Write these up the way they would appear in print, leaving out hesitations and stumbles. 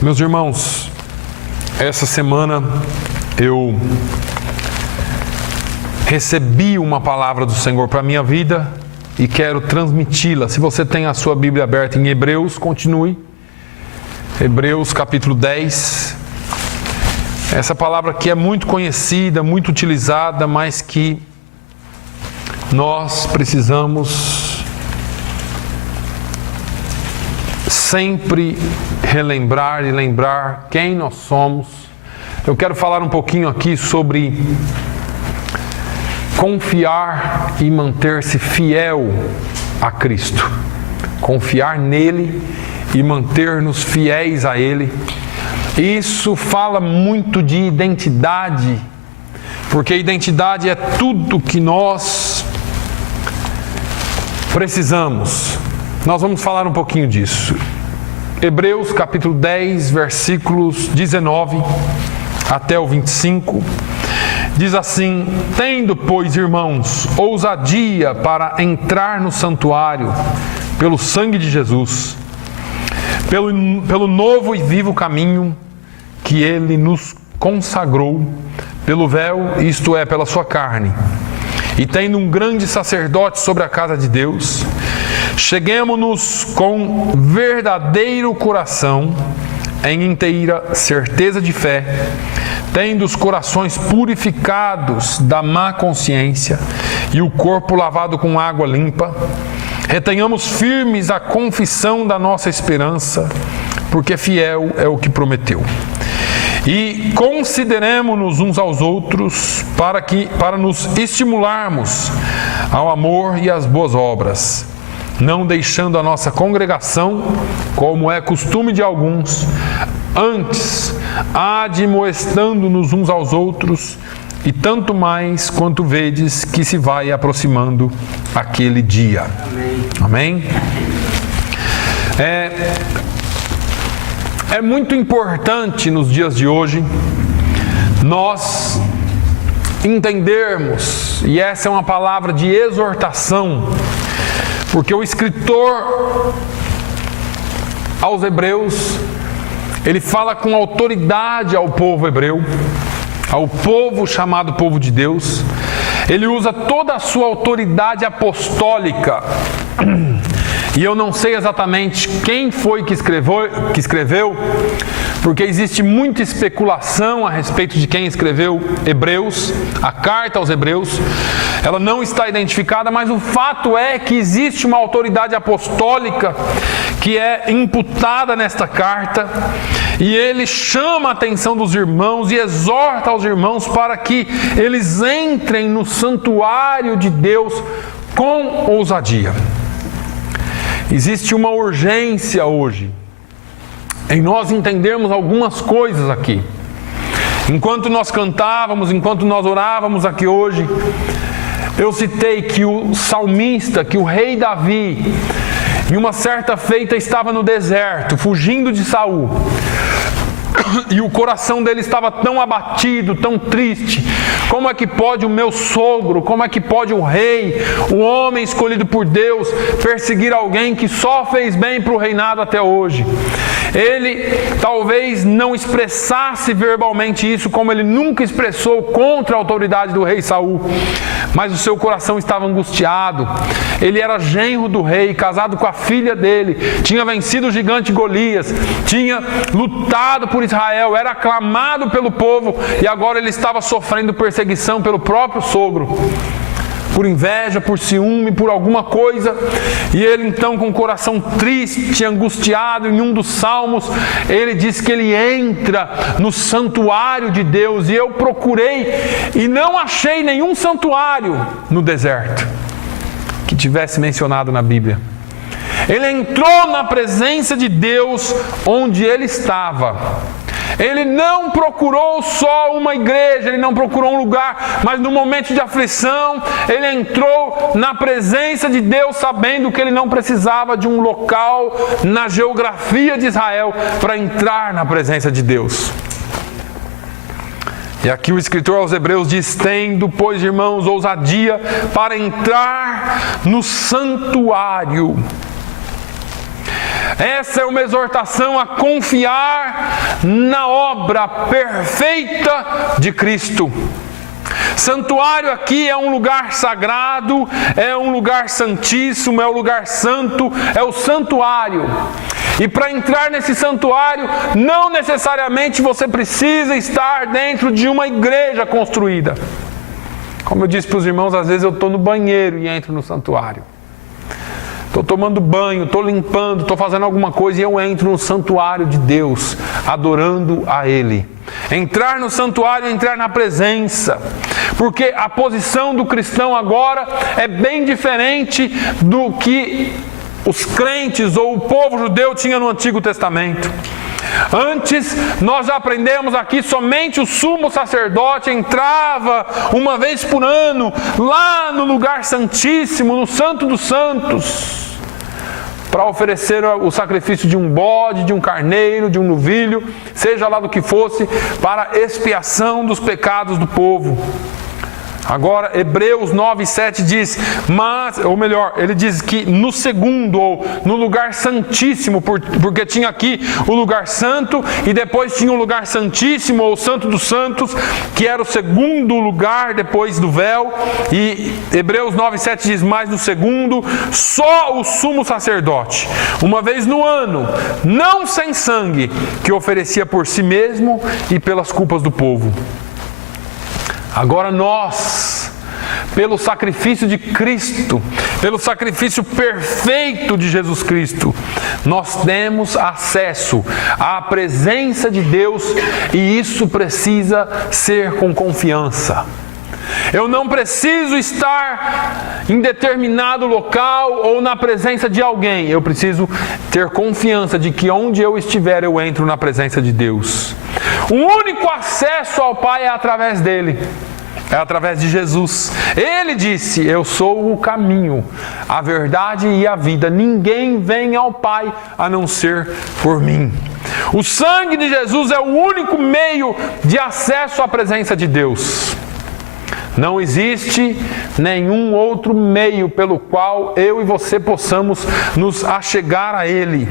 Meus irmãos, essa semana eu recebi uma palavra do Senhor para a minha vida e quero transmiti-la. Se você tem a sua Bíblia aberta em Hebreus, continue. Hebreus capítulo 10. Essa palavra aqui é muito conhecida, muito utilizada, mas que nós precisamos sempre relembrar e lembrar quem nós somos. Eu quero falar um pouquinho aqui sobre confiar e manter-se fiel a Cristo. Confiar nele e manter-nos fiéis a Ele. Isso fala muito de identidade, porque identidade é tudo que nós precisamos. Nós vamos falar um pouquinho disso. Hebreus capítulo 10, versículos 19 até o 25, diz assim: tendo, pois, irmãos, ousadia para entrar no santuário pelo sangue de Jesus, pelo novo e vivo caminho que Ele nos consagrou, pelo véu, isto é, pela sua carne, e tendo um grande sacerdote sobre a casa de Deus, cheguemo-nos com verdadeiro coração, em inteira certeza de fé, tendo os corações purificados da má consciência e o corpo lavado com água limpa. Retenhamos firmes a confissão da nossa esperança, porque fiel é o que prometeu. E consideremo-nos uns aos outros para nos estimularmos ao amor e às boas obras, não deixando a nossa congregação, como é costume de alguns, antes admoestando-nos uns aos outros, e tanto mais quanto vedes que se vai aproximando aquele dia. Amém? É muito importante nos dias de hoje nós entendermos, e essa é uma palavra de exortação, porque o escritor aos Hebreus, ele fala com autoridade ao povo hebreu, ao povo chamado povo de Deus. Ele usa toda a sua autoridade apostólica. E eu não sei exatamente quem foi que escreveu, porque existe muita especulação a respeito de quem escreveu Hebreus, a carta aos Hebreus. Ela não está identificada, mas o fato é que existe uma autoridade apostólica que é imputada nesta carta, e ele chama a atenção dos irmãos e exorta aos irmãos para que eles entrem no santuário de Deus com ousadia. Existe uma urgência hoje em nós entendermos algumas coisas aqui. Enquanto nós cantávamos, enquanto nós orávamos aqui hoje, eu citei que o salmista, que o rei Davi, em uma certa feita estava no deserto, fugindo de Saul. E o coração dele estava tão abatido, tão triste. Como é que pode o meu sogro, como é que pode o rei, o homem escolhido por Deus, perseguir alguém que só fez bem para o reinado até hoje? Ele talvez não expressasse verbalmente isso, como ele nunca expressou contra a autoridade do rei Saul, mas o seu coração estava angustiado. Ele era genro do rei, casado com a filha dele, tinha vencido o gigante Golias, tinha lutado por Israel, era aclamado pelo povo, e agora ele estava sofrendo perseguição pelo próprio sogro, por inveja, por ciúme, por alguma coisa. E ele então, com o coração triste, angustiado, em um dos salmos, ele diz que ele entra no santuário de Deus. E eu procurei e não achei nenhum santuário no deserto que tivesse mencionado na Bíblia. Ele entrou na presença de Deus onde ele estava. Ele não procurou só uma igreja, ele não procurou um lugar, mas no momento de aflição, ele entrou na presença de Deus, sabendo que ele não precisava de um local na geografia de Israel para entrar na presença de Deus. E aqui o escritor aos Hebreus diz: tendo, pois, irmãos, ousadia para entrar no santuário. Essa é uma exortação a confiar na obra perfeita de Cristo. Santuário aqui é um lugar sagrado, é um lugar santíssimo, é um lugar santo, é o santuário. E para entrar nesse santuário, não necessariamente você precisa estar dentro de uma igreja construída. Como eu disse para os irmãos, às vezes eu estou no banheiro e entro no santuário. Estou tomando banho, estou limpando, estou fazendo alguma coisa e eu entro no santuário de Deus, adorando a Ele. Entrar no santuário é entrar na presença, porque a posição do cristão agora é bem diferente do que os crentes ou o povo judeu tinha no Antigo Testamento. Antes, nós já aprendemos aqui, somente o sumo sacerdote entrava uma vez por ano, lá no lugar santíssimo, no Santo dos Santos, para oferecer o sacrifício de um bode, de um carneiro, de um novilho, seja lá do que fosse, para expiação dos pecados do povo. Agora, Hebreus 9:7 diz, ele diz que no segundo, ou no lugar santíssimo, porque tinha aqui o lugar santo, e depois tinha o lugar santíssimo, ou santo dos santos, que era o segundo lugar depois do véu, e Hebreus 9:7 diz, mas no segundo, só o sumo sacerdote, uma vez no ano, não sem sangue, que oferecia por si mesmo e pelas culpas do povo. Agora nós, pelo sacrifício de Cristo, pelo sacrifício perfeito de Jesus Cristo, nós temos acesso à presença de Deus, e isso precisa ser com confiança. Eu não preciso estar em determinado local ou na presença de alguém. Eu preciso ter confiança de que onde eu estiver, eu entro na presença de Deus. O único acesso ao Pai é através dele. É através de Jesus. Ele disse, eu sou o caminho, a verdade e a vida. Ninguém vem ao Pai a não ser por mim. O sangue de Jesus é o único meio de acesso à presença de Deus. Não existe nenhum outro meio pelo qual eu e você possamos nos achegar a Ele.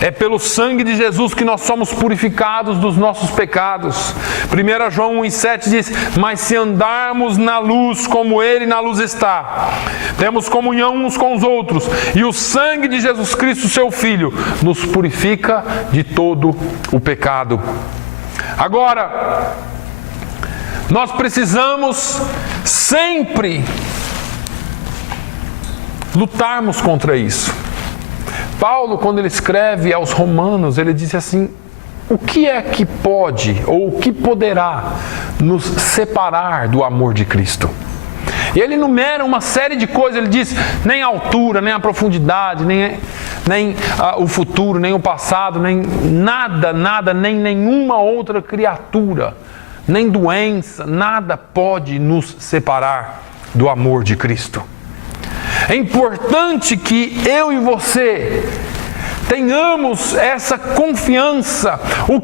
É pelo sangue de Jesus que nós somos purificados dos nossos pecados. 1 João 1,7 diz, mas se andarmos na luz como Ele na luz está, temos comunhão uns com os outros, e o sangue de Jesus Cristo, seu Filho, nos purifica de todo o pecado. Agora, nós precisamos sempre lutarmos contra isso. Paulo, quando ele escreve aos Romanos, ele diz assim, o que é que pode, ou o que poderá nos separar do amor de Cristo? E ele enumera uma série de coisas, ele diz, nem a altura, nem a profundidade, nem o futuro, nem o passado, nem nada, nem nenhuma outra criatura, nem doença, nada pode nos separar do amor de Cristo. É importante que eu e você tenhamos essa confiança. O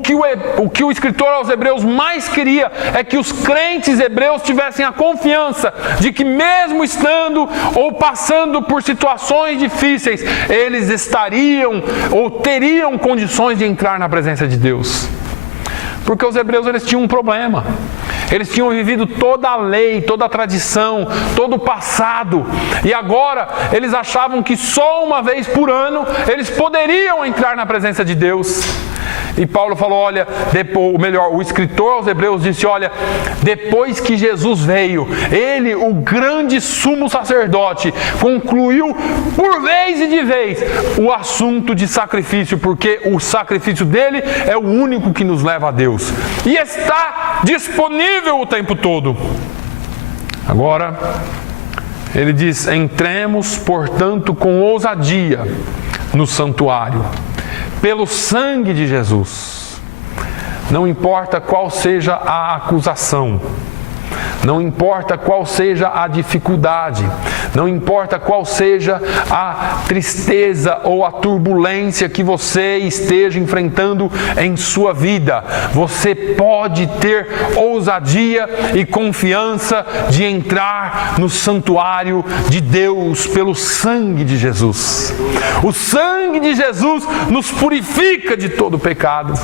que o escritor aos Hebreus mais queria é que os crentes hebreus tivessem a confiança de que, mesmo estando ou passando por situações difíceis, eles estariam ou teriam condições de entrar na presença de Deus. Porque os hebreus, eles tinham um problema. Eles tinham vivido toda a lei, toda a tradição, todo o passado. E agora eles achavam que só uma vez por ano eles poderiam entrar na presença de Deus. E Paulo falou, olha, o escritor aos Hebreus disse, olha, depois que Jesus veio, ele, o grande sumo sacerdote, concluiu por vez e de vez o assunto de sacrifício, porque o sacrifício dele é o único que nos leva a Deus. E está disponível o tempo todo. Agora, ele diz, entremos, portanto, com ousadia no santuário, pelo sangue de Jesus. Não importa qual seja a acusação, não importa qual seja a dificuldade, Não importa qual seja a tristeza ou a turbulência que você esteja enfrentando em sua vida, você pode ter ousadia e confiança de entrar no santuário de Deus pelo sangue de Jesus. O sangue de Jesus nos purifica de todo pecado.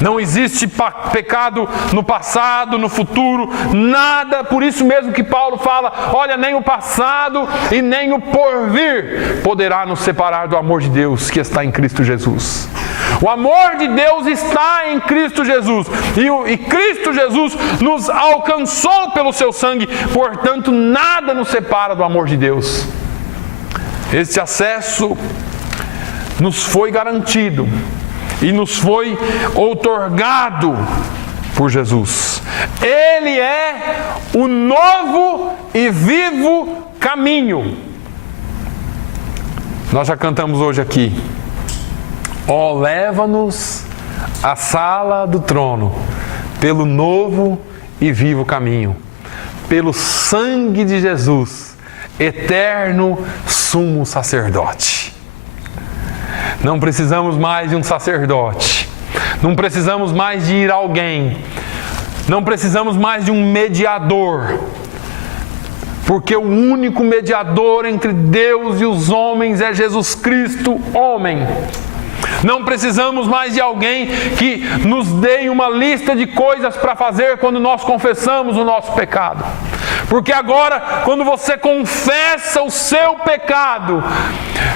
Não existe pecado no passado, no futuro, nada. Por isso mesmo que Paulo fala, olha, nem o passado e nem o porvir poderá nos separar do amor de Deus que está em Cristo Jesus. O amor de Deus está em Cristo Jesus. E Cristo Jesus nos alcançou pelo seu sangue. Portanto, nada nos separa do amor de Deus. Esse acesso nos foi garantido e nos foi outorgado por Jesus. Ele é o novo e vivo caminho. Nós já cantamos hoje aqui. Ó, leva-nos à sala do trono, pelo novo e vivo caminho, pelo sangue de Jesus, eterno sumo sacerdote. Não precisamos mais de um sacerdote, não precisamos mais de ir a alguém, não precisamos mais de um mediador, porque o único mediador entre Deus e os homens é Jesus Cristo, homem. Não precisamos mais de alguém que nos dê uma lista de coisas para fazer quando nós confessamos o nosso pecado. Porque agora, quando você confessa o seu pecado,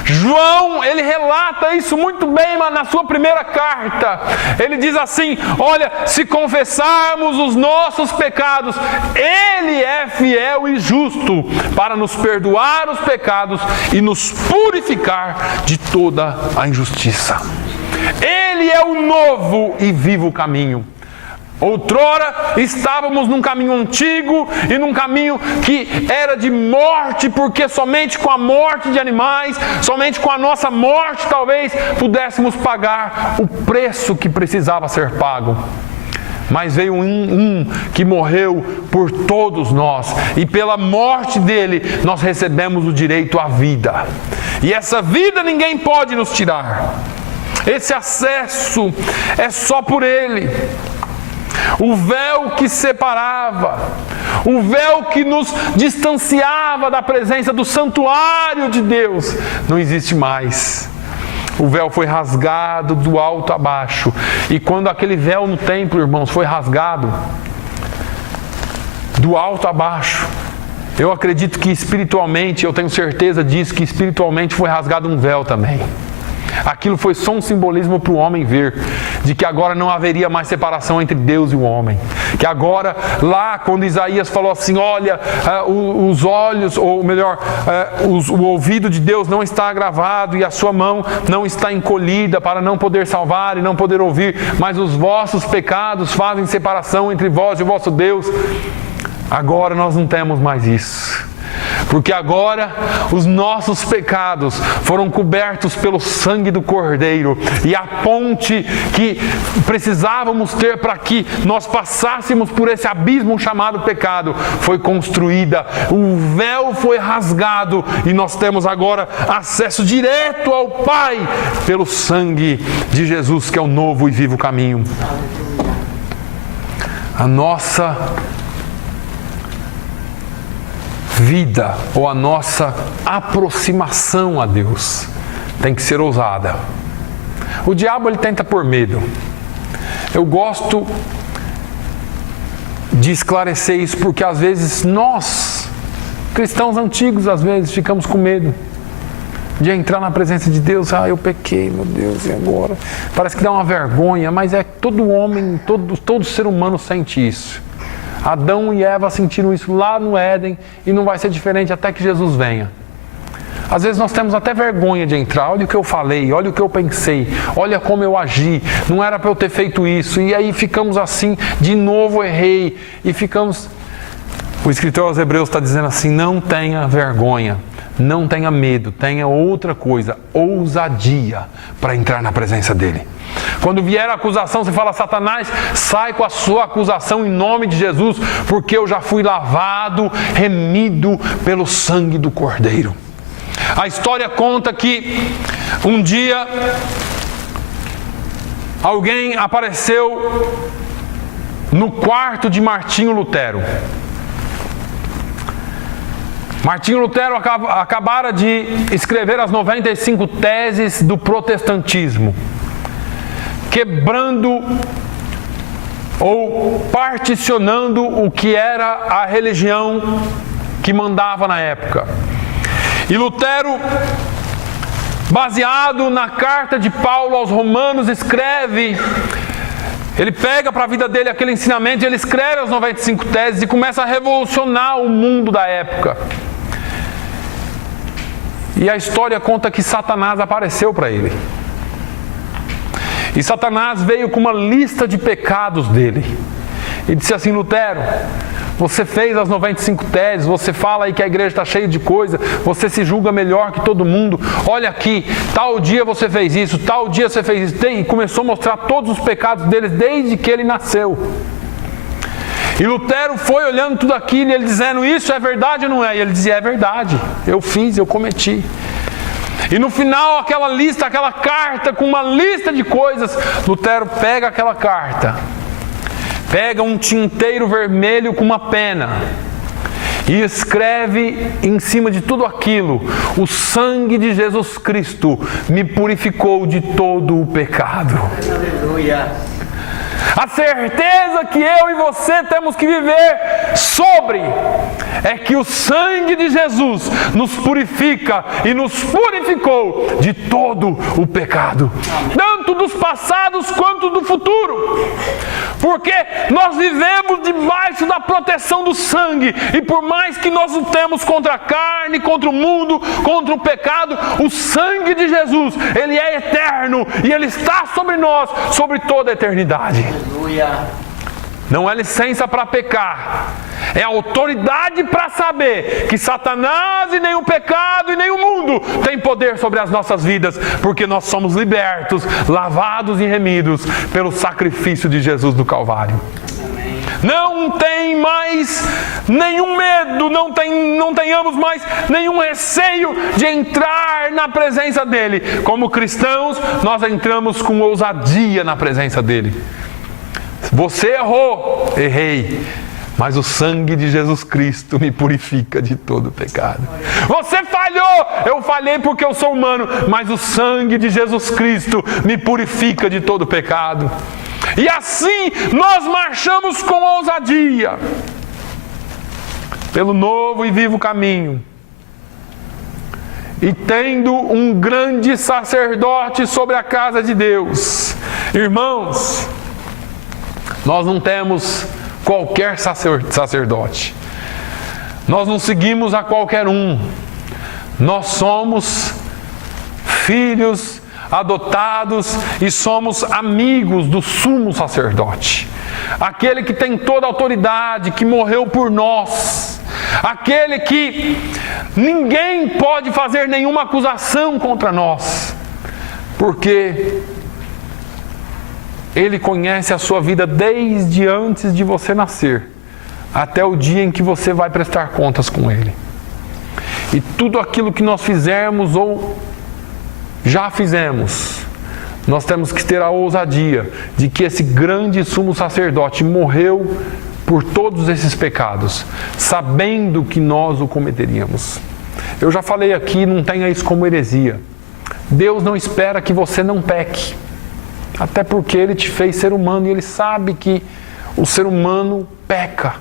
João, ele relata isso muito bem na sua primeira carta. Ele diz assim, olha, se confessarmos os nossos pecados, Ele é fiel e justo para nos perdoar os pecados e nos purificar de toda a injustiça. Ele é o novo e vivo caminho. Outrora estávamos num caminho antigo e num caminho que era de morte, porque somente com a morte de animais, somente com a nossa morte talvez pudéssemos pagar o preço que precisava ser pago. Mas veio um que morreu por todos nós, e pela morte dele nós recebemos o direito à vida. E essa vida ninguém pode nos tirar. Esse acesso é só por ele. O véu que separava, o véu que nos distanciava da presença do santuário de Deus, não existe mais. O véu foi rasgado do alto a baixo. E quando aquele véu no templo, irmãos, foi rasgado do alto a baixo, eu acredito que espiritualmente, eu tenho certeza disso, que espiritualmente foi rasgado um véu também. Aquilo foi só um simbolismo para o homem ver, de que agora não haveria mais separação entre Deus e o homem. Que agora, lá quando Isaías falou assim, olha, os olhos, ou melhor, o ouvido de Deus não está agravado e a sua mão não está encolhida para não poder salvar e não poder ouvir, mas os vossos pecados fazem separação entre vós e o vosso Deus. Agora nós não temos mais isso. Porque agora os nossos pecados foram cobertos pelo sangue do Cordeiro, e a ponte que precisávamos ter para que nós passássemos por esse abismo chamado pecado foi construída, o véu foi rasgado e nós temos agora acesso direto ao Pai pelo sangue de Jesus, que é o novo e vivo caminho. A nossa vida ou a nossa aproximação a Deus tem que ser ousada. O diabo ele tenta pôr medo. Eu gosto de esclarecer isso porque às vezes nós, cristãos antigos, às vezes ficamos com medo de entrar na presença de Deus. Eu pequei, meu Deus, e agora? Parece que dá uma vergonha, mas é todo homem, todo ser humano sente isso. Adão e Eva sentiram isso lá no Éden e não vai ser diferente até que Jesus venha. Às vezes nós temos até vergonha de entrar. Olha o que eu falei, olha o que eu pensei, olha como eu agi, não era para eu ter feito isso. E aí ficamos assim, de novo errei e ficamos... O escritor aos Hebreus está dizendo assim, não tenha vergonha, não tenha medo, tenha outra coisa, ousadia para entrar na presença dele. Quando vier a acusação, você fala: Satanás, sai com a sua acusação em nome de Jesus, porque eu já fui lavado, remido pelo sangue do Cordeiro. A história conta que um dia alguém apareceu no quarto de Martinho Lutero. Martinho Lutero acabara de escrever as 95 teses do protestantismo, quebrando ou particionando o que era a religião que mandava na época. E Lutero, baseado na carta de Paulo aos Romanos, ele pega para a vida dele aquele ensinamento e ele escreve as 95 teses e começa a revolucionar o mundo da época. E a história conta que Satanás apareceu para ele. E Satanás veio com uma lista de pecados dele. E disse assim: Lutero, você fez as 95 teses, você fala aí que a igreja está cheia de coisa, você se julga melhor que todo mundo. Olha aqui, tal dia você fez isso, tal dia você fez isso. E começou a mostrar todos os pecados deles desde que ele nasceu. E Lutero foi olhando tudo aquilo e ele dizendo: isso é verdade ou não é? E ele dizia: é verdade, eu fiz, eu cometi. E no final, aquela lista, aquela carta com uma lista de coisas, Lutero pega aquela carta, pega um tinteiro vermelho com uma pena e escreve em cima de tudo aquilo: o sangue de Jesus Cristo me purificou de todo o pecado. Aleluia. A certeza que eu e você temos que viver sobre é que o sangue de Jesus nos purifica e nos purificou de todo o pecado, tanto dos passados quanto do futuro, porque nós vivemos debaixo da proteção do sangue, e por mais que nós lutemos contra a carne, contra o mundo, contra o pecado, o sangue de Jesus, ele é eterno e ele está sobre nós, sobre toda a eternidade. Aleluia. Não é licença para pecar, é autoridade para saber que Satanás e nem o pecado e nem o mundo tem poder sobre as nossas vidas, porque nós somos libertos, lavados e remidos pelo sacrifício de Jesus do Calvário. Amém. Não tem mais nenhum medo, não tenhamos mais nenhum receio de entrar na presença dele. Como cristãos, nós entramos com ousadia na presença dele. Você errou, errei, mas o sangue de Jesus Cristo me purifica de todo pecado. Você falhou, eu falhei porque eu sou humano, mas o sangue de Jesus Cristo me purifica de todo pecado. E assim nós marchamos com ousadia pelo novo e vivo caminho, e tendo um grande sacerdote sobre a casa de Deus. Irmãos, nós não temos qualquer sacerdote. Nós não seguimos a qualquer um. Nós somos filhos adotados e somos amigos do sumo sacerdote. Aquele que tem toda a autoridade, que morreu por nós. Aquele que ninguém pode fazer nenhuma acusação contra nós. Porque Ele conhece a sua vida desde antes de você nascer, até o dia em que você vai prestar contas com Ele. E tudo aquilo que nós fizermos ou já fizemos, nós temos que ter a ousadia de que esse grande sumo sacerdote morreu por todos esses pecados, sabendo que nós o cometeríamos. Eu já falei aqui, não tenha isso como heresia. Deus não espera que você não peque. Até porque Ele te fez ser humano e Ele sabe que o ser humano peca.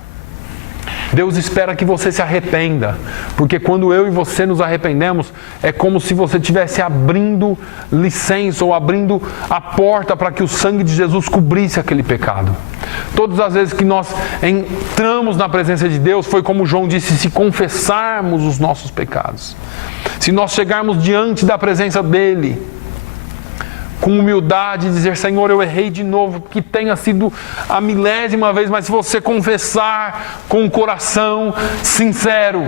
Deus espera que você se arrependa, porque quando eu e você nos arrependemos, é como se você estivesse abrindo licença ou abrindo a porta para que o sangue de Jesus cobrisse aquele pecado. Todas as vezes que nós entramos na presença de Deus, foi como João disse, se confessarmos os nossos pecados. Se nós chegarmos diante da presença dEle, com humildade, dizer: Senhor, eu errei de novo, que tenha sido a 1000ª vez, mas se você confessar com o coração sincero,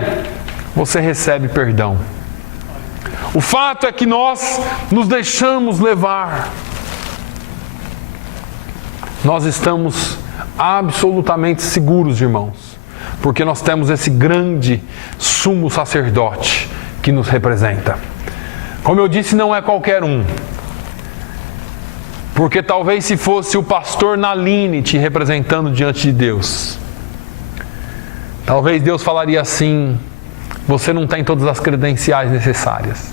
você recebe perdão. O fato é que nós nos deixamos levar. Nós estamos absolutamente seguros, irmãos, porque nós temos esse grande sumo sacerdote que nos representa. Como eu disse, não é qualquer um. Porque talvez se fosse o pastor Naline te representando diante de Deus, talvez Deus falaria assim: você não tem todas as credenciais necessárias.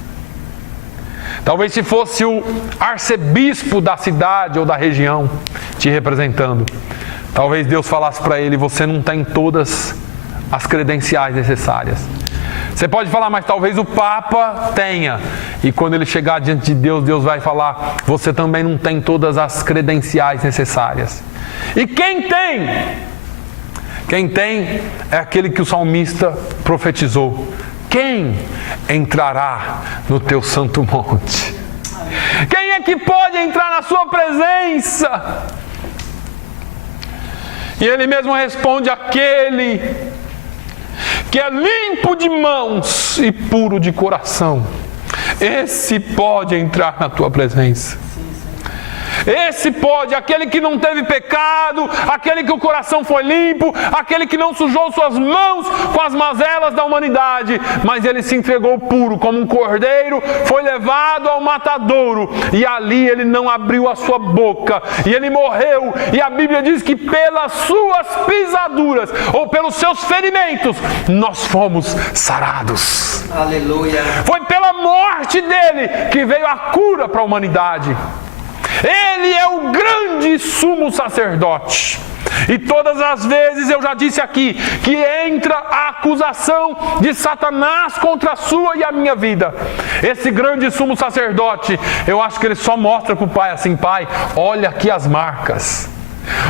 Talvez se fosse o arcebispo da cidade ou da região te representando, talvez Deus falasse para ele: você não tem todas as credenciais necessárias. Você pode falar, mas talvez o Papa tenha. E quando ele chegar diante de Deus, Deus vai falar: você também não tem todas as credenciais necessárias. E quem tem? Quem tem é aquele que o salmista profetizou: quem entrará no teu santo monte? Quem é que pode entrar na sua presença? E ele mesmo responde: aquele que é limpo de mãos e puro de coração, esse pode entrar na tua presença. Esse pode, aquele que não teve pecado, aquele que o coração foi limpo, aquele que não sujou suas mãos com as mazelas da humanidade, mas ele se entregou puro como um cordeiro, foi levado ao matadouro, e ali ele não abriu a sua boca, e ele morreu, e a Bíblia diz que pelas suas pisaduras, ou pelos seus ferimentos, nós fomos sarados. Aleluia. Foi pela morte dele que veio a cura para a humanidade. Ele é o grande sumo sacerdote. E todas as vezes eu já disse aqui que entra a acusação de Satanás contra a sua e a minha vida. Esse grande sumo sacerdote, eu acho que ele só mostra para o pai assim: pai, olha aqui as marcas.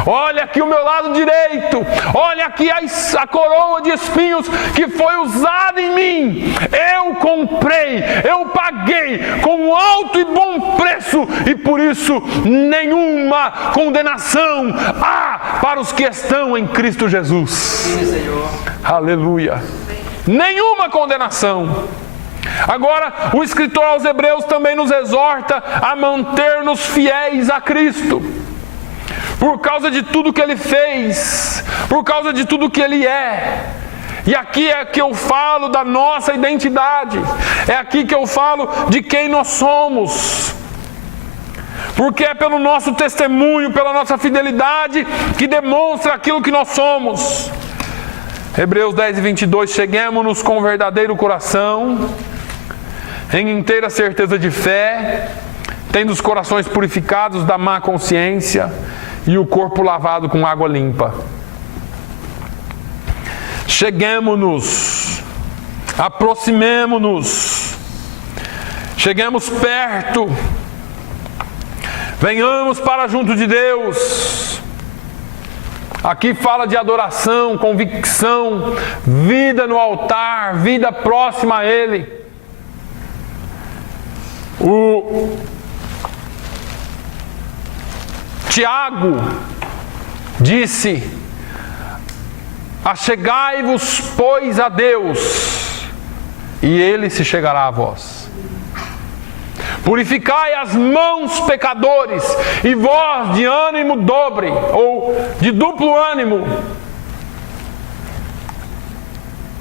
Olha aqui o meu lado direito, olha aqui a coroa de espinhos que foi usada em mim. Eu comprei, eu paguei com um alto e bom preço, e por isso nenhuma condenação há para os que estão em Cristo Jesus. Sim, Senhor. Aleluia. Nenhuma condenação. Agora, o escritor aos Hebreus também nos exorta a manter-nos fiéis a Cristo. Por causa de tudo que Ele fez, por causa de tudo que Ele é. E aqui é que eu falo da nossa identidade, é aqui que eu falo de quem nós somos. Porque é pelo nosso testemunho, pela nossa fidelidade, que demonstra aquilo que nós somos. Hebreus 10:22, cheguemo-nos com verdadeiro coração, em inteira certeza de fé, tendo os corações purificados da má consciência, e o corpo lavado com água limpa. Cheguemo-nos, aproximemo-nos, cheguemos perto, venhamos para junto de Deus. Aqui fala de adoração, convicção, vida no altar, vida próxima a Ele. Tiago disse: achegai-vos, pois, a Deus, e Ele se chegará a vós. Purificai as mãos, pecadores, e vós de ânimo dobre, ou de duplo ânimo,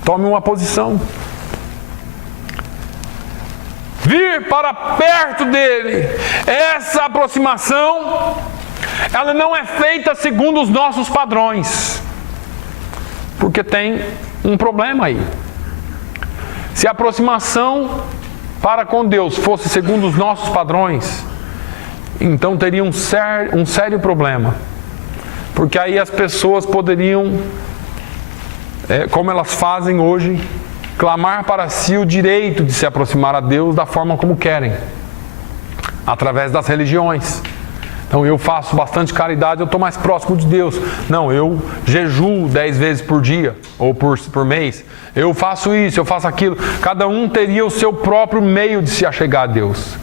tome uma posição. Vir para perto dele, essa aproximação, ela não é feita segundo os nossos padrões, porque tem um problema aí. Se a aproximação para com Deus fosse segundo os nossos padrões, então teria um sério problema, porque aí as pessoas poderiam, como elas fazem hoje, clamar para si o direito de se aproximar a Deus da forma como querem, através das religiões. Então eu faço bastante caridade, eu estou mais próximo de Deus. Não, eu jejuo 10 vezes por dia, ou por mês. Eu faço isso, eu faço aquilo. Cada um teria o seu próprio meio de se achegar a Deus.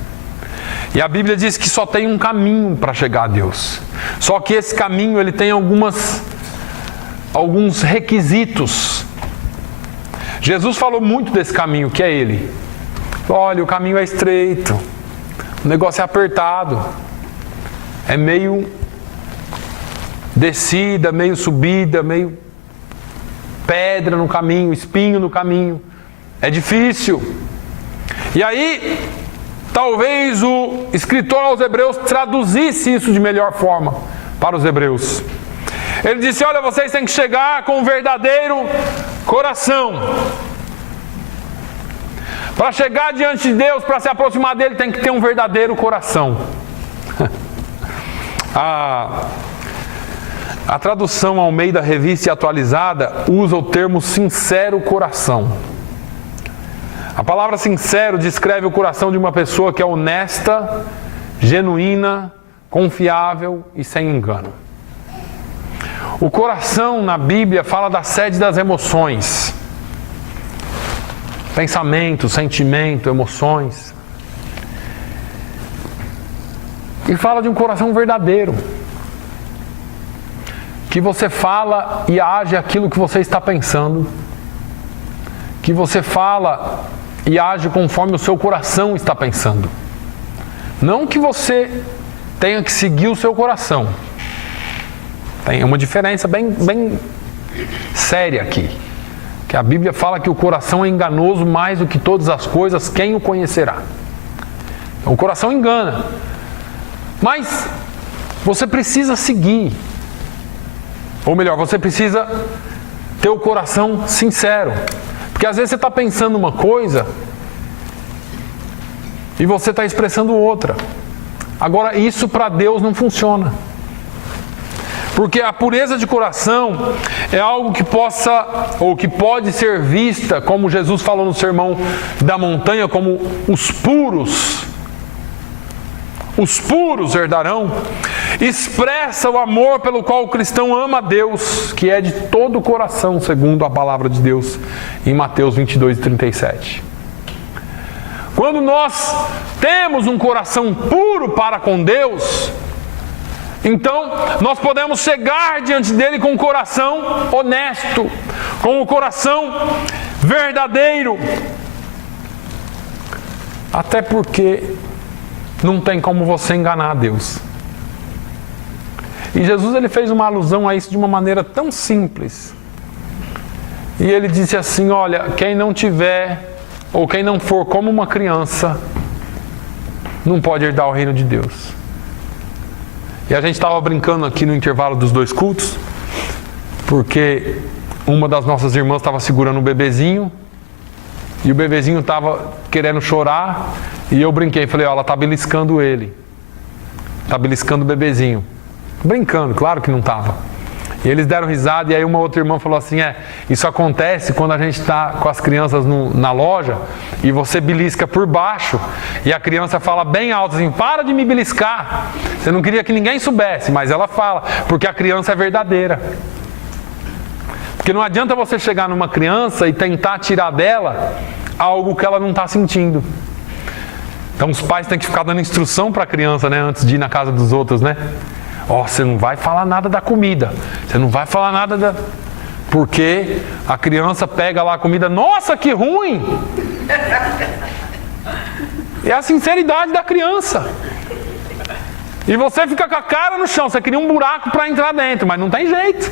E a Bíblia diz que só tem um caminho para chegar a Deus. Só que esse caminho ele tem alguns requisitos. Jesus falou muito desse caminho, que é Ele. Olha, o caminho é estreito, o negócio é apertado, é meio descida, meio subida, meio pedra no caminho, espinho no caminho, é difícil. E aí, talvez o escritor aos Hebreus traduzisse isso de melhor forma para os hebreus. Ele disse: olha, vocês têm que chegar com um verdadeiro coração. Para chegar diante de Deus, para se aproximar dele, tem que ter um verdadeiro coração. A tradução Almeida Revista e Atualizada usa o termo sincero coração. A palavra sincero descreve o coração de uma pessoa que é honesta, genuína, confiável e sem engano. O coração na Bíblia fala da sede das emoções. Pensamento, sentimento, emoções. E fala de um coração verdadeiro. Que você fala e age aquilo que você está pensando. Que você fala e age conforme o seu coração está pensando. Não que você tenha que seguir o seu coração. Tem uma diferença bem séria aqui. Que a Bíblia fala que o coração é enganoso mais do que todas as coisas, quem o conhecerá? O coração engana. Mas você precisa seguir. Ou melhor, você precisa ter o coração sincero. Porque às vezes você está pensando uma coisa e você está expressando outra. Agora, isso para Deus não funciona. Porque a pureza de coração é algo que possa, ou que pode ser vista, como Jesus falou no Sermão da Montanha, como os puros herdarão, expressa o amor pelo qual o cristão ama a Deus, que é de todo o coração, segundo a palavra de Deus, em Mateus 22:37. Quando nós temos um coração puro para com Deus, então nós podemos chegar diante dele com o coração honesto, com o coração verdadeiro. Até porque não tem como você enganar a Deus. E Jesus ele fez uma alusão a isso de uma maneira tão simples. E ele disse assim: olha, quem não tiver, ou quem não for como uma criança, não pode herdar o reino de Deus. E a gente estava brincando aqui no intervalo dos dois cultos, porque uma das nossas irmãs estava segurando um bebezinho, e o bebezinho estava querendo chorar, e eu brinquei, falei: ó, ela está beliscando ele. Está beliscando o bebezinho. Brincando, claro que não estava. E eles deram risada, e aí uma outra irmã falou assim: isso acontece quando a gente está com as crianças na loja, e você belisca por baixo, e a criança fala bem alto assim: para de me beliscar. Você não queria que ninguém soubesse, mas ela fala, porque a criança é verdadeira. Porque não adianta você chegar numa criança e tentar tirar dela algo que ela não está sentindo. Então os pais têm que ficar dando instrução para a criança, né, antes de ir na casa dos outros, né? Ó, você não vai falar nada da comida. Você não vai falar nada da... Porque a criança pega lá a comida. Nossa, que ruim! É a sinceridade da criança. E você fica com a cara no chão. Você cria um buraco para entrar dentro, mas não tem jeito.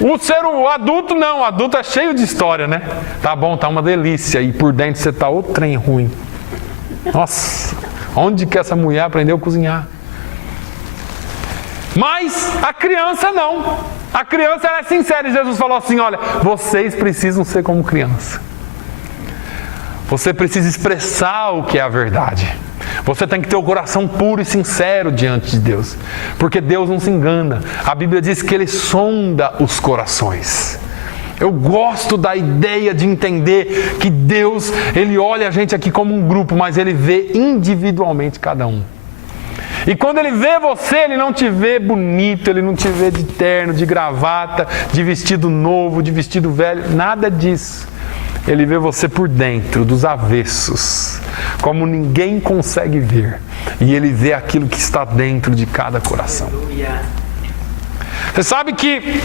O adulto não. O adulto é cheio de história, né? Tá bom, tá uma delícia. E por dentro você tá outro trem ruim. Nossa, onde que essa mulher aprendeu a cozinhar? Mas a criança não. A criança ela é sincera. E Jesus falou assim: olha, vocês precisam ser como criança. Você precisa expressar o que é a verdade. Você tem que ter o coração puro e sincero diante de Deus. Porque Deus não se engana. A Bíblia diz que Ele sonda os corações. Eu gosto da ideia de entender que Deus, Ele olha a gente aqui como um grupo, mas Ele vê individualmente cada um. E quando Ele vê você, Ele não te vê bonito, Ele não te vê de terno, de gravata, de vestido novo, de vestido velho, nada disso. Ele vê você por dentro, dos avessos, como ninguém consegue ver. E Ele vê aquilo que está dentro de cada coração. Você sabe que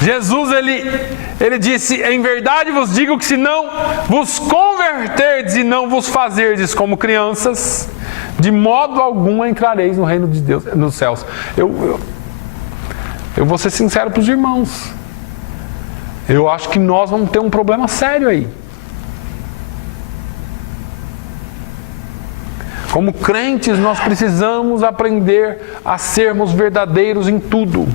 Jesus, ele disse, em verdade vos digo que se não vos converterdes e não vos fazerdes como crianças, de modo algum entrareis no reino de Deus, nos céus. Eu vou ser sincero para os irmãos. Eu acho que nós vamos ter um problema sério aí. Como crentes, nós precisamos aprender a sermos verdadeiros em tudo.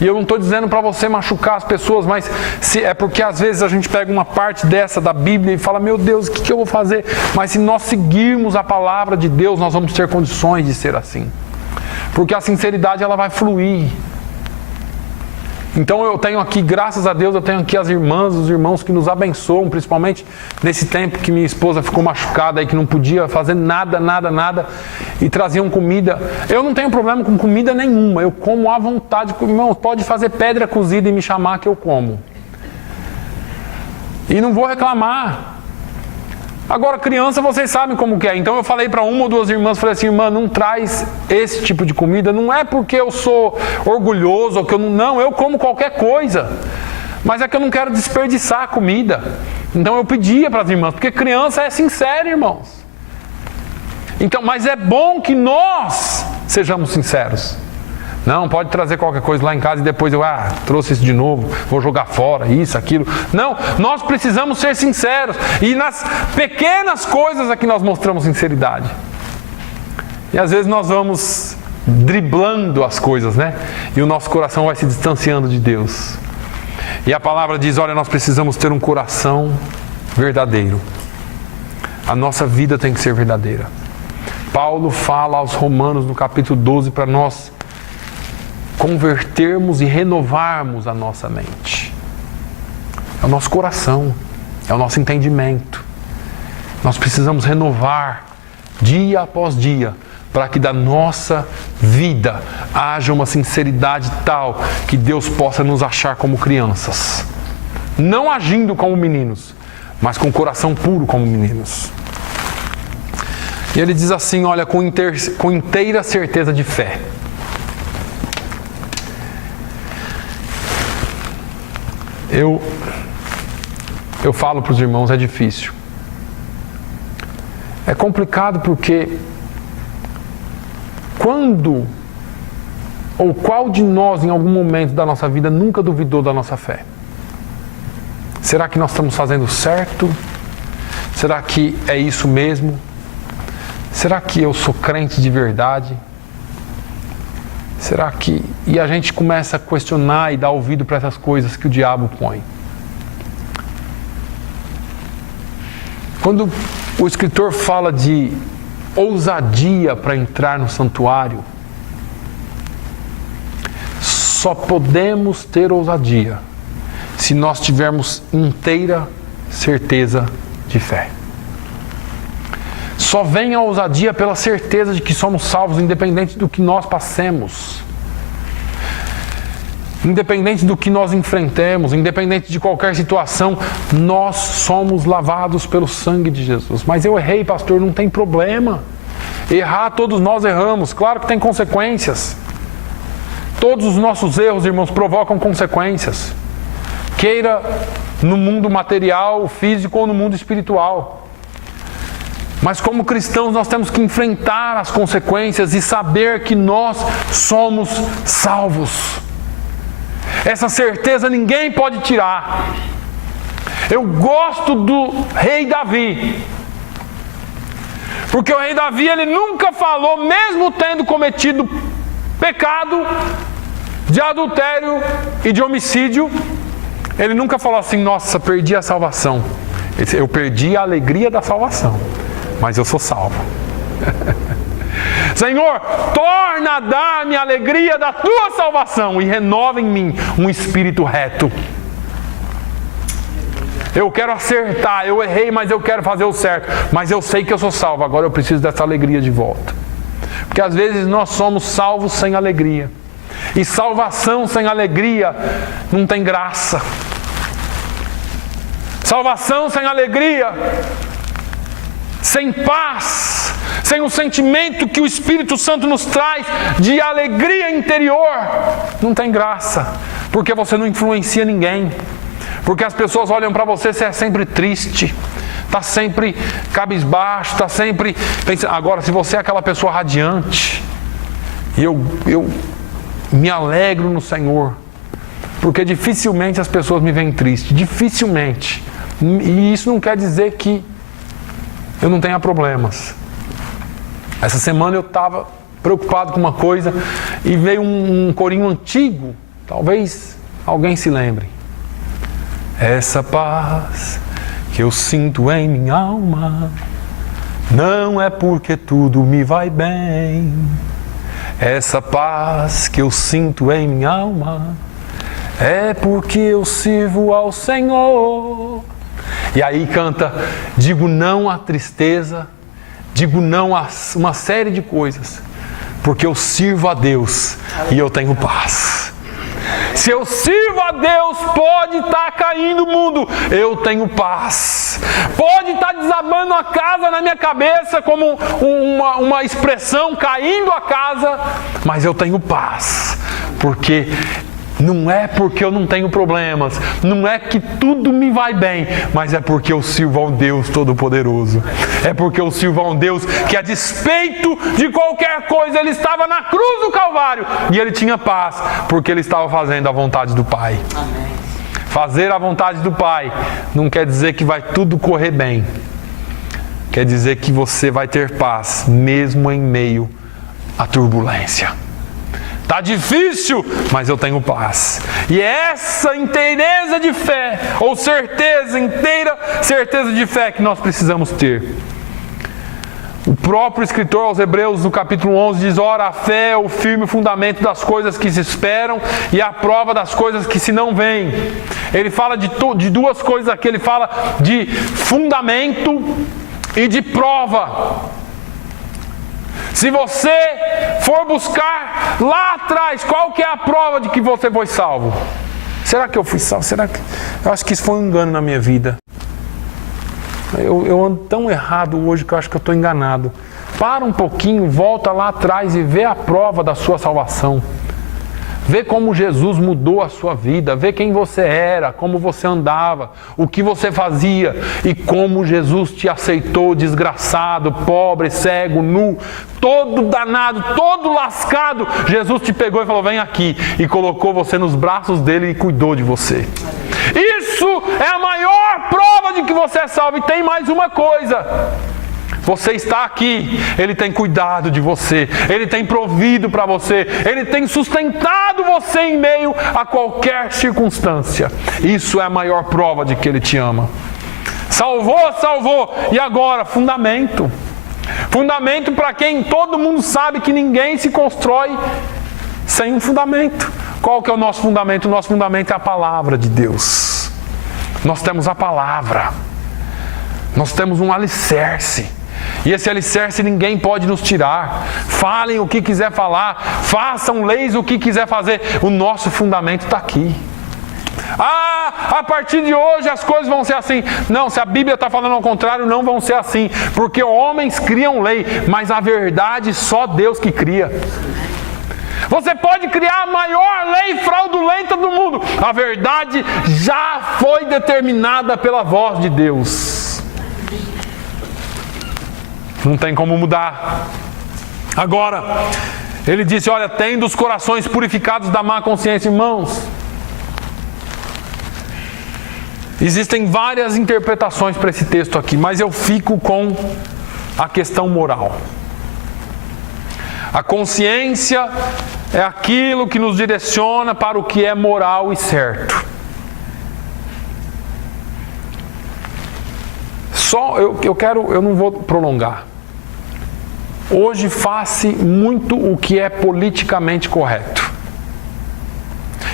E eu não estou dizendo para você machucar as pessoas, mas é porque às vezes a gente pega uma parte dessa da Bíblia e fala, meu Deus, o que eu vou fazer? Mas se nós seguirmos a palavra de Deus, nós vamos ter condições de ser assim. Porque a sinceridade, ela vai fluir. Então eu tenho aqui, graças a Deus, eu tenho aqui as irmãs, os irmãos que nos abençoam, principalmente nesse tempo que minha esposa ficou machucada e que não podia fazer nada, e traziam comida. Eu não tenho problema com comida nenhuma, eu como à vontade. Irmão, pode fazer pedra cozida e me chamar que eu como. E não vou reclamar. Agora, criança, vocês sabem como que é. Então eu falei para uma ou duas irmãs, falei assim, irmã, não traz esse tipo de comida. Não é porque eu sou orgulhoso, ou que eu como qualquer coisa. Mas é que eu não quero desperdiçar a comida. Então eu pedia para as irmãs, porque criança é sincera, irmãos. Então, mas é bom que nós sejamos sinceros. Não, pode trazer qualquer coisa lá em casa e depois eu, trouxe isso de novo, vou jogar fora, isso, aquilo. Não, nós precisamos ser sinceros. E nas pequenas coisas é que nós mostramos sinceridade. E às vezes nós vamos driblando as coisas, né? E o nosso coração vai se distanciando de Deus. E a palavra diz, olha, nós precisamos ter um coração verdadeiro. A nossa vida tem que ser verdadeira. Paulo fala aos Romanos no capítulo 12 para nós convertermos e renovarmos a nossa mente. É o nosso coração, é o nosso entendimento. Nós precisamos renovar dia após dia para que da nossa vida haja uma sinceridade tal que Deus possa nos achar como crianças. Não agindo como meninos, mas com o coração puro como meninos. E ele diz assim, olha, com inteira certeza de fé. Eu falo para os irmãos, é difícil. É complicado porque quando ou qual de nós em algum momento da nossa vida nunca duvidou da nossa fé? Será que nós estamos fazendo certo? Será que é isso mesmo? Será que eu sou crente de verdade? Será que... E a gente começa a questionar e dar ouvido para essas coisas que o diabo põe. Quando o escritor fala de ousadia para entrar no santuário, só podemos ter ousadia se nós tivermos inteira certeza de fé. Só vem a ousadia pela certeza de que somos salvos, independente do que nós passemos. Independente do que nós enfrentemos, independente de qualquer situação, nós somos lavados pelo sangue de Jesus. Mas eu errei, pastor, não tem problema. Errar, todos nós erramos, claro que tem consequências. Todos os nossos erros, irmãos, provocam consequências. Queira no mundo material, físico ou no mundo espiritual. Mas como cristãos nós temos que enfrentar as consequências e saber que nós somos salvos. Essa certeza ninguém pode tirar. Eu gosto do rei Davi. Porque o rei Davi, ele nunca falou, mesmo tendo cometido pecado de adultério e de homicídio, ele nunca falou assim, nossa, perdi a salvação. Eu perdi a alegria da salvação. Mas eu sou salvo. Senhor, torna a dar-me a alegria da tua salvação e renova em mim um espírito reto. Eu quero acertar, eu errei, mas eu quero fazer o certo. Mas eu sei que eu sou salvo, agora eu preciso dessa alegria de volta. Porque às vezes nós somos salvos sem alegria. E salvação sem alegria não tem graça. Salvação sem alegria, sem paz, sem o sentimento que o Espírito Santo nos traz de alegria interior, não tem graça. Porque você não influencia ninguém. Porque as pessoas olham para você, você é sempre triste, está sempre cabisbaixo, está sempre pensando. Agora, se você é aquela pessoa radiante, e eu me alegro no Senhor, porque dificilmente as pessoas me veem triste, dificilmente. E isso não quer dizer que eu não tenha problemas. Essa semana eu estava preocupado com uma coisa e veio um corinho antigo, talvez alguém se lembre. Essa paz que eu sinto em minha alma não é porque tudo me vai bem. Essa paz que eu sinto em minha alma é porque eu sirvo ao Senhor. E aí canta, digo não à tristeza, digo não a uma série de coisas, porque eu sirvo a Deus e eu tenho paz. Se eu sirvo a Deus, pode estar caindo o mundo, eu tenho paz. Pode estar desabando a casa na minha cabeça, como uma expressão, caindo a casa, mas eu tenho paz. Porque não é porque eu não tenho problemas, não é que tudo me vai bem, mas é porque eu sirvo a um Deus Todo-Poderoso. É porque eu sirvo a um Deus que, a despeito de qualquer coisa, Ele estava na cruz do Calvário e Ele tinha paz, porque Ele estava fazendo a vontade do Pai. Amém. Fazer a vontade do Pai não quer dizer que vai tudo correr bem. Quer dizer que você vai ter paz, mesmo em meio à turbulência. Está difícil, mas eu tenho paz. E é essa inteireza de fé, ou inteira certeza de fé que nós precisamos ter. O próprio escritor aos Hebreus, no capítulo 11, diz: ora, a fé é o firme fundamento das coisas que se esperam e a prova das coisas que se não veem. Ele fala de duas coisas aqui, ele fala de fundamento e de prova. Se você for buscar lá atrás, qual que é a prova de que você foi salvo? Será que eu fui salvo? Eu acho que isso foi um engano na minha vida. Eu ando tão errado hoje que eu acho que eu estou enganado. Para um pouquinho, volta lá atrás e vê a prova da sua salvação. Vê como Jesus mudou a sua vida, vê quem você era, como você andava, o que você fazia e como Jesus te aceitou desgraçado, pobre, cego, nu, todo danado, todo lascado. Jesus te pegou e falou: vem aqui, e colocou você nos braços dele e cuidou de você. Isso é a maior prova de que você é salvo. E tem mais uma coisa. Você está aqui, Ele tem cuidado de você, Ele tem provido para você, Ele tem sustentado você em meio a qualquer circunstância. Isso é a maior prova de que Ele te ama. Salvou. E agora, fundamento. Fundamento para quem todo mundo sabe que ninguém se constrói sem um fundamento. Qual que é o nosso fundamento? O nosso fundamento é a palavra de Deus. Nós temos a palavra. Nós temos um alicerce. E esse alicerce ninguém pode nos tirar. Falem o que quiser falar, façam leis o que quiser fazer. O nosso fundamento está aqui. A partir de hoje as coisas vão ser assim. Não, se a Bíblia está falando ao contrário, não vão ser assim. Porque homens criam lei, mas a verdade só Deus que cria. Você pode criar a maior lei fraudulenta do mundo. A verdade já foi determinada pela voz de Deus. Não tem como mudar. Agora, ele disse: olha, tendo os corações purificados da má consciência. Irmãos, existem várias interpretações para esse texto aqui, mas eu fico com a questão moral. A consciência é aquilo que nos direciona para o que é moral e certo. Eu não vou prolongar. Hoje faz-se muito o que é politicamente correto.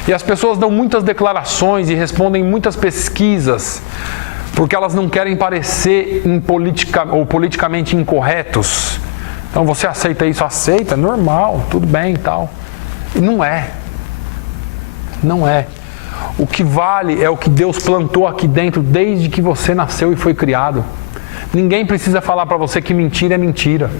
E as pessoas dão muitas declarações e respondem muitas pesquisas, porque elas não querem parecer politicamente incorretos. Então você aceita isso? Aceita, normal, tudo bem e tal. E não é. Não é. O que vale é o que Deus plantou aqui dentro desde que você nasceu e foi criado. Ninguém precisa falar para você que mentira é mentira.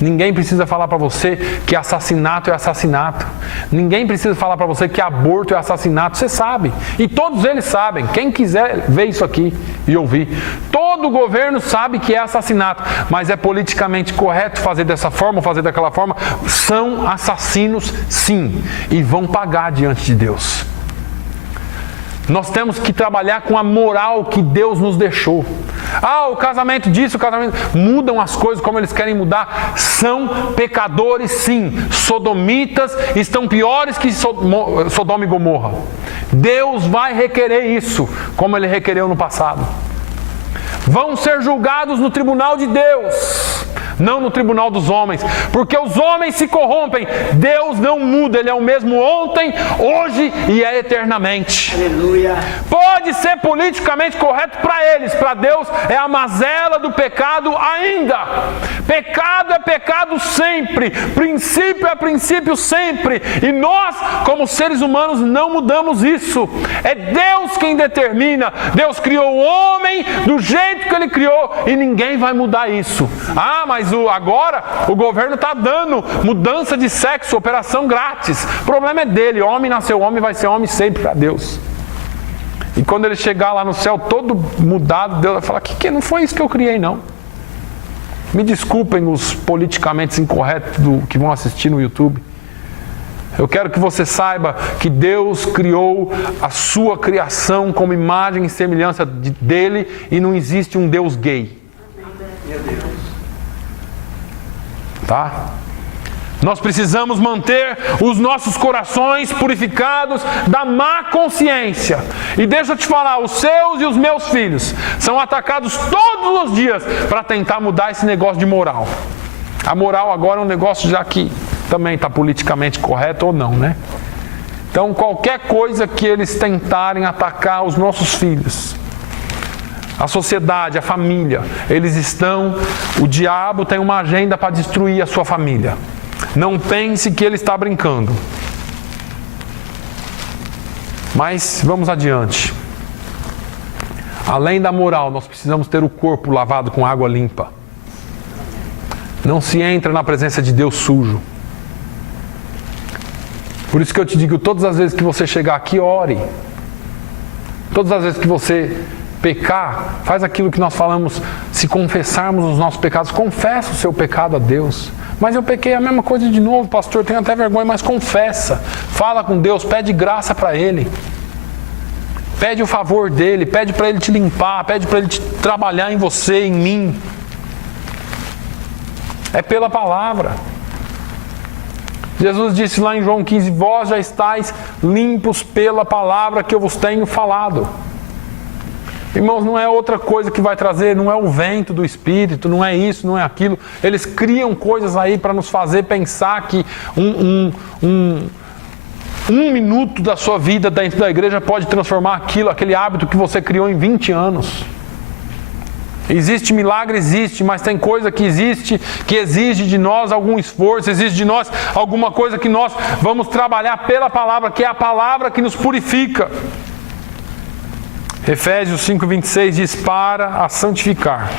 Ninguém precisa falar para você que assassinato é assassinato. Ninguém precisa falar para você que aborto é assassinato. Você sabe. E todos eles sabem. Quem quiser ver isso aqui e ouvir. Todo governo sabe que é assassinato. Mas é politicamente correto fazer dessa forma ou fazer daquela forma. São assassinos, sim. E vão pagar diante de Deus. Nós temos que trabalhar com a moral que Deus nos deixou. O casamento disso, o casamento... Mudam as coisas como eles querem mudar. São pecadores, sim. Sodomitas estão piores que Sodoma e Gomorra. Deus vai requerer isso, como Ele requereu no passado. Vão ser julgados no tribunal de Deus, não no tribunal dos homens, porque os homens se corrompem. Deus não muda, Ele é o mesmo ontem, hoje e é eternamente. Aleluia. Pode ser politicamente correto para eles, para Deus é a mazela do pecado ainda. Pecado é pecado sempre, princípio é princípio sempre, e nós, como seres humanos, não mudamos isso. É Deus quem determina. Deus criou o homem do jeito que Ele criou e ninguém vai mudar isso. Mas agora o governo está dando mudança de sexo, operação grátis. O problema é dele. Homem nasceu homem, vai ser homem sempre para Deus. E quando ele chegar lá no céu todo mudado, Deus vai falar: que não foi isso que eu criei, não. Me desculpem os politicamente incorretos que vão assistir no YouTube. Eu quero que você saiba que Deus criou a sua criação como imagem e semelhança dele e não existe um Deus gay. Meu Deus. Tá? Nós precisamos manter os nossos corações purificados da má consciência. E deixa eu te falar, os seus e os meus filhos são atacados todos os dias para tentar mudar esse negócio de moral. A moral agora é um negócio já que também está politicamente correto ou não, né? Então qualquer coisa que eles tentarem atacar os nossos filhos, a sociedade, a família, o diabo tem uma agenda para destruir a sua família. Não pense que ele está brincando. Mas vamos adiante. Além da moral, nós precisamos ter o corpo lavado com água limpa. Não se entra na presença de Deus sujo. Por isso que eu te digo, todas as vezes que você chegar aqui, ore. Todas as vezes que você pecar, faz aquilo que nós falamos, se confessarmos os nossos pecados, confessa o seu pecado a Deus. Mas eu pequei a mesma coisa de novo, pastor, tenho até vergonha, mas confessa. Fala com Deus, pede graça para Ele. Pede o favor dEle, pede para Ele te limpar, pede para Ele trabalhar em você, em mim. É pela palavra. Jesus disse lá em João 15, vós já estáis limpos pela palavra que eu vos tenho falado. Irmãos, não é outra coisa que vai trazer, não é o vento do Espírito, não é isso, não é aquilo. Eles criam coisas aí para nos fazer pensar que um minuto da sua vida dentro da igreja pode transformar aquele hábito que você criou em 20 anos. Existe milagre, existe, mas tem coisa que existe, que exige de nós algum esforço, exige de nós alguma coisa que nós vamos trabalhar pela palavra, que é a palavra que nos purifica. Efésios 5,26 diz, para a santificar,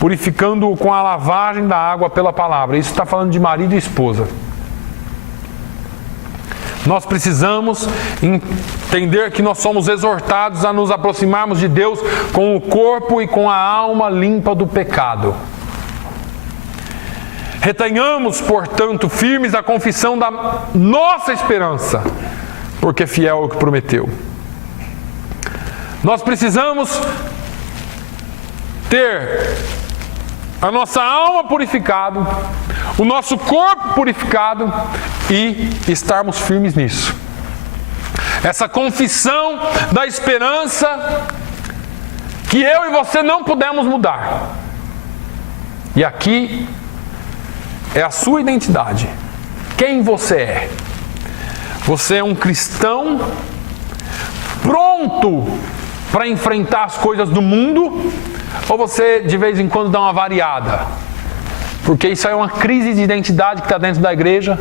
purificando-o com a lavagem da água pela palavra. Isso está falando de marido e esposa. Nós precisamos entender que nós somos exortados a nos aproximarmos de Deus com o corpo e com a alma limpa do pecado. Retenhamos, portanto, firmes a confissão da nossa esperança, porque fiel é o que prometeu. Nós precisamos ter a nossa alma purificada, o nosso corpo purificado e estarmos firmes nisso. Essa confissão da esperança que eu e você não podemos mudar. E aqui é a sua identidade. Quem você é? Você é um cristão pronto para enfrentar as coisas do mundo? Ou você de vez em quando dá uma variada? Porque isso aí é uma crise de identidade que está dentro da igreja.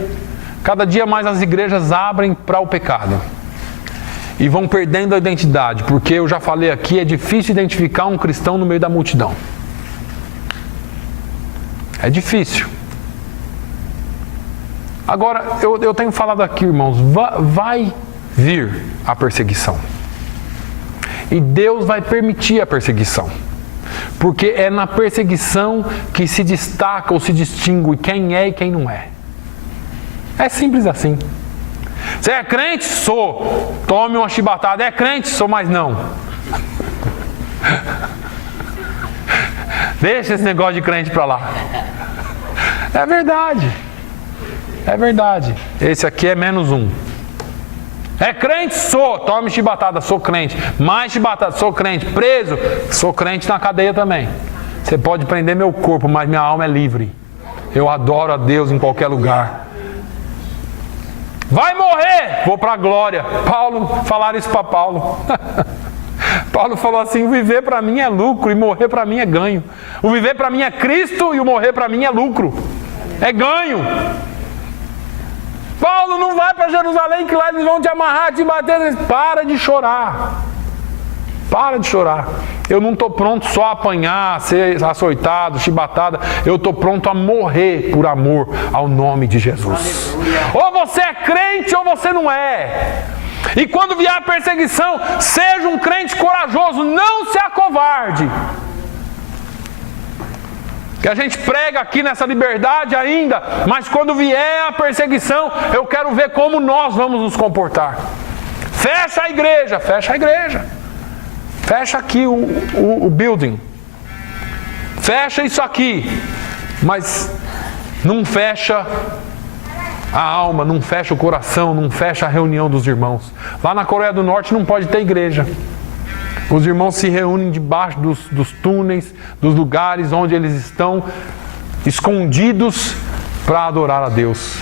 Cada dia mais as igrejas abrem para o pecado e vão perdendo a identidade, porque eu já falei aqui, é difícil identificar um cristão no meio da multidão. É difícil. Agora, eu tenho falado aqui, irmãos, vai vir a perseguição. E Deus vai permitir a perseguição. Porque é na perseguição que se destaca ou se distingue quem é e quem não é. É simples assim. Você é crente? Sou. Tome uma chibatada. É crente? Sou, mas não. Deixa esse negócio de crente pra lá. É verdade. É verdade. Esse aqui é -1. É crente? Sou. Tome chibatada. Sou crente. Mais chibatada. Sou crente. Preso? Sou crente na cadeia também. Você pode prender meu corpo, mas minha alma é livre. Eu adoro a Deus em qualquer lugar. Vai morrer! Vou para a glória. Falaram isso para Paulo. Paulo falou assim: o viver para mim é lucro e morrer para mim é ganho. O viver para mim é Cristo e o morrer para mim é lucro. É ganho. Paulo, não vai para Jerusalém que lá eles vão te amarrar, te bater. Para de chorar. Para de chorar. Eu não estou pronto só a apanhar, ser açoitado, chibatada. Eu estou pronto a morrer por amor ao nome de Jesus. Ou você é crente ou você não é. E quando vier a perseguição, seja um crente corajoso, não se acovarde. Que a gente prega aqui nessa liberdade ainda, mas quando vier a perseguição, eu quero ver como nós vamos nos comportar. Fecha a igreja, fecha a igreja. Fecha aqui o building. Fecha isso aqui. Mas não fecha a alma, não fecha o coração, não fecha a reunião dos irmãos. Lá na Coreia do Norte não pode ter igreja. Os irmãos se reúnem debaixo dos túneis, dos lugares onde eles estão escondidos para adorar a Deus.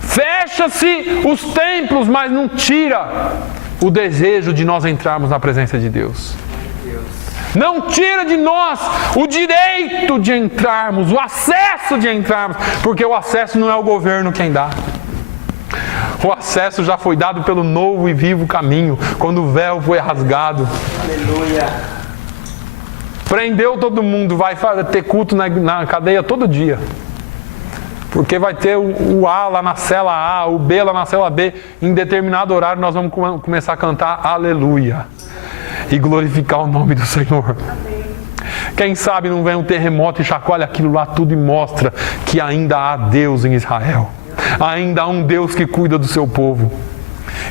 Fecha-se os templos, mas não tira o desejo de nós entrarmos na presença de Deus. Não tira de nós o direito de entrarmos, o acesso de entrarmos, porque o acesso não é o governo quem dá. O acesso já foi dado pelo novo e vivo caminho, quando o véu foi rasgado. Aleluia. Prendeu todo mundo, vai ter culto na cadeia todo dia. Porque vai ter o A lá na cela A, o B lá na cela B. Em determinado horário nós vamos começar a cantar aleluia. E glorificar o nome do Senhor. Quem sabe não vem um terremoto e chacoalha aquilo lá tudo e mostra que ainda há Deus em Israel. Ainda há um Deus que cuida do seu povo.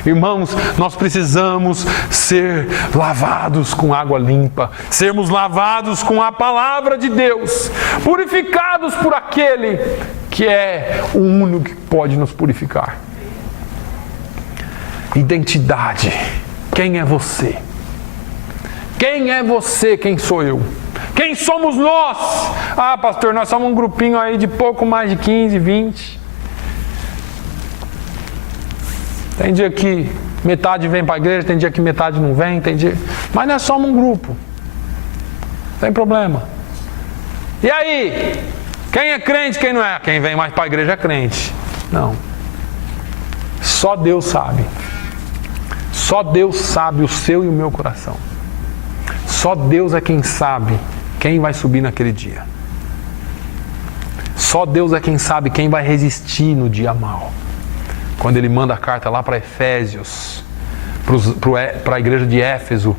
Irmãos, nós precisamos ser lavados com água limpa, sermos lavados com a palavra de Deus, purificados por aquele que é o único que pode nos purificar. Identidade. Quem é você? Quem é você? Quem sou eu? Quem somos nós? Ah, pastor, nós somos um grupinho aí de pouco mais de 15, 20. Tem dia que metade vem para a igreja, tem dia que metade não vem, tem dia... Mas nós somos um grupo. Não tem problema. E aí? Quem é crente, quem não é? Quem vem mais para a igreja é crente. Não. Só Deus sabe. Só Deus sabe o seu e o meu coração. Só Deus é quem sabe quem vai subir naquele dia. Só Deus é quem sabe quem vai resistir no dia mau. Quando ele manda a carta lá para Efésios, para a igreja de Éfeso,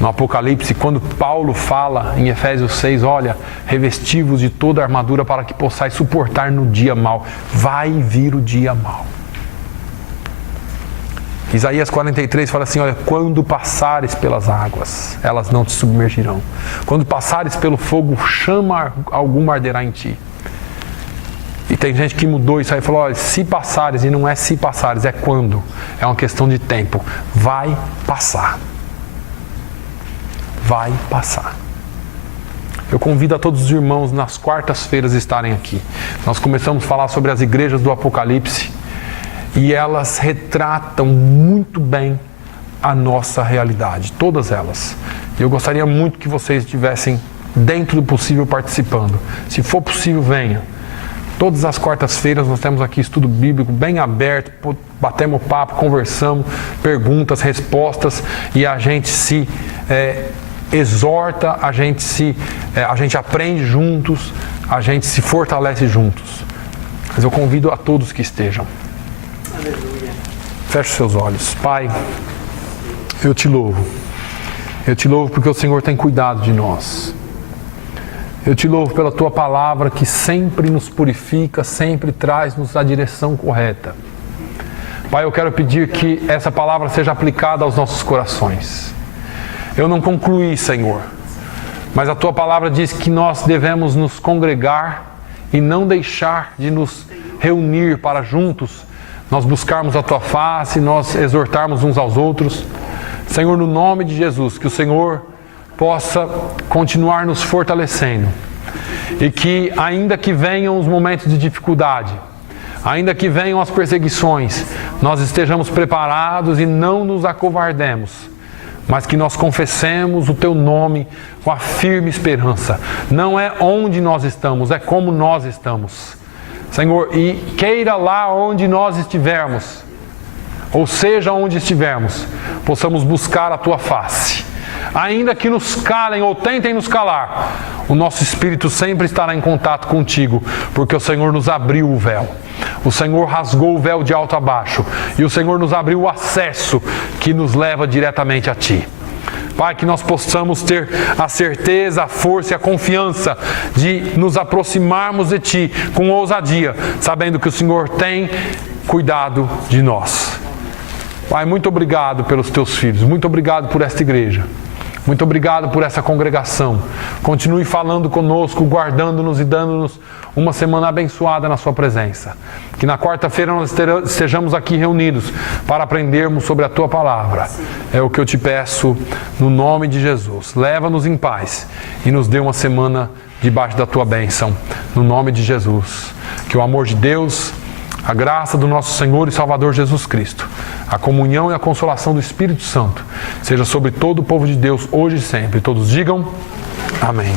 no Apocalipse, quando Paulo fala em Efésios 6, olha, revesti-vos de toda a armadura para que possais suportar no dia mau. Vai vir o dia mau. Isaías 43 fala assim, olha, quando passares pelas águas, elas não te submergirão. Quando passares pelo fogo, chama alguma arderá em ti. E tem gente que mudou isso aí e falou, olha, se passares, e não é se passares, é quando. É uma questão de tempo. Vai passar. Vai passar. Eu convido a todos os irmãos nas quartas-feiras a estarem aqui. Nós começamos a falar sobre as igrejas do Apocalipse e elas retratam muito bem a nossa realidade, todas elas. E eu gostaria muito que vocês estivessem, dentro do possível, participando. Se for possível, venha. Todas as quartas-feiras nós temos aqui estudo bíblico bem aberto, batemos papo, conversamos, perguntas, respostas, e a gente se exorta, a gente aprende juntos, a gente se fortalece juntos. Mas eu convido a todos que estejam. Aleluia. Feche os seus olhos. Pai, eu te louvo. Eu te louvo porque o Senhor tem cuidado de nós. Eu te louvo pela tua palavra que sempre nos purifica, sempre traz-nos a direção correta. Pai, eu quero pedir que essa palavra seja aplicada aos nossos corações. Eu não concluí, Senhor, mas a tua palavra diz que nós devemos nos congregar e não deixar de nos reunir para juntos nós buscarmos a tua face, nós exortarmos uns aos outros. Senhor, no nome de Jesus, que o Senhor possa continuar nos fortalecendo e que, ainda que venham os momentos de dificuldade, ainda que venham as perseguições, nós estejamos preparados e não nos acovardemos, mas que nós confessemos o teu nome com a firme esperança. Não é onde nós estamos, é como nós estamos. Senhor, e queira lá onde nós estivermos, ou seja, onde estivermos, possamos buscar a tua face. Ainda que nos calem ou tentem nos calar, o nosso espírito sempre estará em contato contigo, porque o Senhor nos abriu o véu. O Senhor rasgou o véu de alto a baixo e o Senhor nos abriu o acesso que nos leva diretamente a ti. Pai, que nós possamos ter a certeza, a força e a confiança de nos aproximarmos de ti com ousadia, sabendo que o Senhor tem cuidado de nós. Pai, muito obrigado pelos teus filhos, muito obrigado por esta igreja. Muito obrigado por essa congregação. Continue falando conosco, guardando-nos e dando-nos uma semana abençoada na sua presença. Que na quarta-feira nós estejamos aqui reunidos para aprendermos sobre a tua palavra. É o que eu te peço no nome de Jesus. Leva-nos em paz e nos dê uma semana debaixo da tua bênção. No nome de Jesus. Que o amor de Deus, a graça do nosso Senhor e Salvador Jesus Cristo, a comunhão e a consolação do Espírito Santo seja sobre todo o povo de Deus, hoje e sempre. Todos digam amém.